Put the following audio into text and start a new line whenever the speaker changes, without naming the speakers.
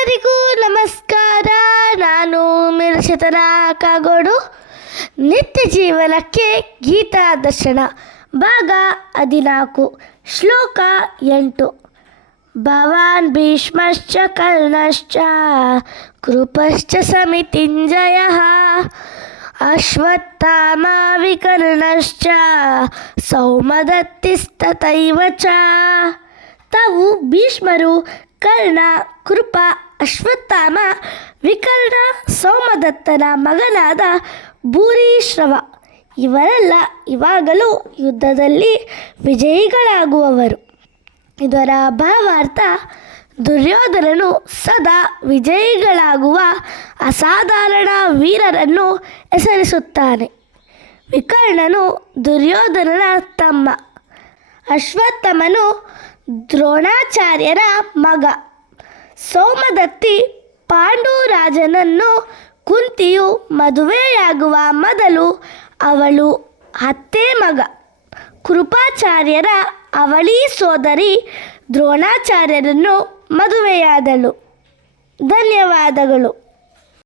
ಎಲ್ಲರಿಗೂ ನಮಸ್ಕಾರ. ನಾನು ಮಿರಶತನ ಕಾಗೋಡು. ನಿತ್ಯ ಜೀವನಕ್ಕೆ ಗೀತಾ ದರ್ಶನ. ಭಾಗ ಹದಿನಾಲ್ಕು. ಶ್ಲೋಕ ಎಂಟು. ಭವಾನ್ ಭೀಷ್ಮಶ್ಚ ಕರ್ಣಶ್ಚ ಕೃಪಶ್ಚ ಸಮಿತಿಂಜಯ. ಅಶ್ವತ್ಥಾಮ ವಿಕರ್ಣಶ್ಚ ಸೌಮದತ್ತಿಸ್ತತೈವ ಚ ತಾವು ಭೀಷ್ಮರು, ಕರ್ಣ, ಕೃಪ ಅಶ್ವತ್ಥಾಮ, ವಿಕರ್ಣ, ಸೋಮದತ್ತನ ಮಗನಾದ ಭೂರಿಶ್ರವ. ಇವರೆಲ್ಲ ಇವಾಗಲೂ ಯುದ್ಧದಲ್ಲಿ ವಿಜಯಿಗಳಾಗುವವರು. ಇದರ ಭಾವಾರ್ಥ ದುರ್ಯೋಧನನು ಸದಾ ವಿಜಯಿಗಳಾಗುವ ಅಸಾಧಾರಣ ವೀರರನ್ನು ಹೆಸರಿಸುತ್ತಾನೆ. ವಿಕರ್ಣನು ದುರ್ಯೋಧನನ ತಮ್ಮ. ಅಶ್ವತ್ಥಮನು ದ್ರೋಣಾಚಾರ್ಯರ ಮಗ. ಸೋಮದತ್ತಿ ಪಾಂಡುರಾಜನನ್ನು ಕುಂತಿಯು ಮದುವೆಯಾಗುವ ಮೊದಲು ಅವಳು ಅತ್ತೆ ಮಗ. ಕೃಪಾಚಾರ್ಯರ ಅವಳಿ ಸೋದರಿ ದ್ರೋಣಾಚಾರ್ಯರನ್ನು ಮದುವೆಯಾದಳು. ಧನ್ಯವಾದಗಳು.